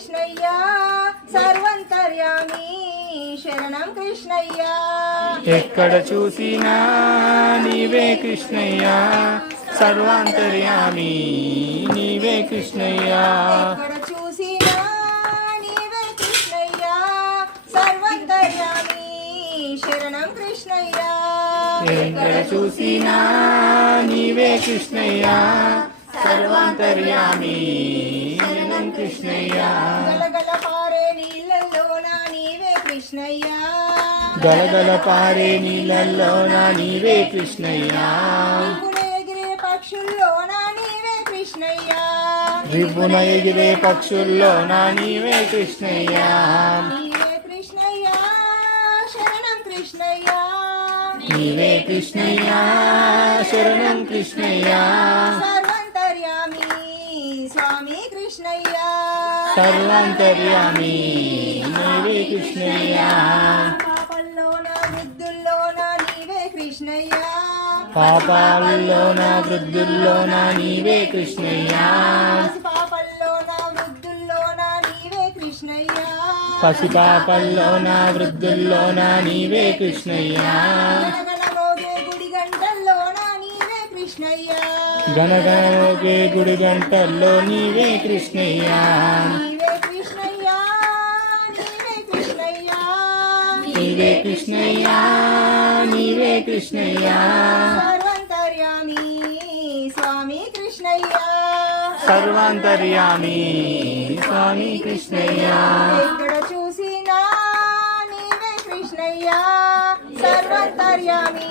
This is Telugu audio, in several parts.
కృష్ణయ్య సర్వంతర్యామి శరణం కృష్ణయ్య ఎక్కడ చూసినా నీవే కృష్ణయ్య సర్వాంతర్యామి నీవే కృష్ణయ్య ఎక్కడ చూసినా నీవే కృష్ణయ్య సర్వంతర్యామి శరణం కృష్ణయ్య ఎక్కడ చూసినా నీవే కృష్ణయ్య సర్వాంతర్యామి శరణం కృష్ణయ్య గలగల పారే నీళ్ళల్లోన నీవే కృష్ణయ్య గలగల పారే నీళ్ళల్లోన నీవే కృష్ణయ్య రిపున ఎగిరే పక్షుల్లోన నీవే కృష్ణయ్య రిపున ఎగిరే పక్షుల్లోన నీవే కృష్ణయ్య నీవే కృష్ణయ్య శరణం కృష్ణయ్య నీవే కృష్ణయ్య శరణం కృష్ణయ్య సర్వంతర్యామి స్వామి కృష్ణయ్య సర్వాంతర్యామి నీవే కృష్ణయ్య పాపల్లోన వృద్ధుల్లోన నీవే కృష్ణయ్య పాపాల్లోన వృద్ధుల్లోన నీవే కృష్ణయ్య పాపల్లోన వృద్ధుల్లోన నీవే కృష్ణయ్య పసిపాపల్లోన వృద్ధుల్లోన నీవే కృష్ణయ్య గణగణ మోగే గుడి గంటల్లోన నీవే కృష్ణయ్య గణగణగే గుడి గంటల్లో నీవే కృష్ణయ్య నీవే కృష్ణయ్య నీవే కృష్ణయ్య నీవే కృష్ణయ్య నీవే కృష్ణయ్య సర్వంతర్యామి స్వామి కృష్ణయ్య సర్వాంతర్యామి స్వామి కృష్ణయ్య ఎక్కడ చూసినా నీవే కృష్ణయ్య సర్వంతర్యామి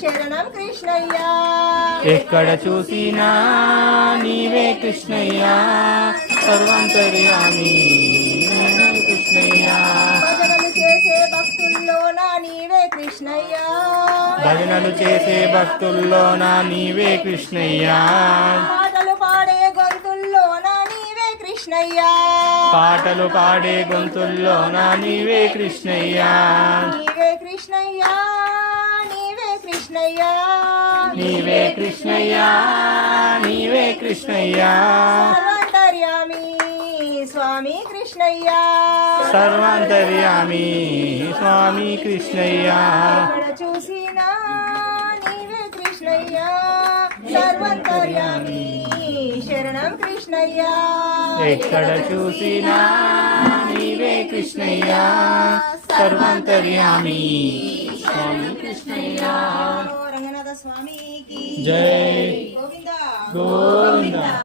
శరణం కృష్ణయ్య ఎక్కడ చూసినా నీవే కృష్ణయ్య సర్వాంతర్యామి శరణం కృష్ణయ్య భజనలు చేసే భక్తుల్లోన నీవే కృష్ణయ్య భజనలు చేసే భక్తుల్లోన నీవే కృష్ణయ్య పాటలు పాడే గొంతుల్లోన నీవే కృష్ణయ్య పాటలు పాడే గొంతుల్లోన నీవే కృష్ణయ్య నీవే కృష్ణయ్య నీవే కృష్ణయ్య నీవే కృష్ణయ్య నీవే కృష్ణయ్య సర్వంతర్యామి స్వామి కృష్ణయ్య సర్వాంతర్యామి స్వామి కృష్ణయ్య ఎక్కడ చూసినా నీవే కృష్ణయ్య సర్వంతర్యామి శరణం కృష్ణయ్య ఎక్కడ చూసినా నీవే కృష్ణయ్య సర్వాంతర్యామి స్వామి కృష్ణయ్య రంగనాథ స్వామికి జై గోవింద గోవింద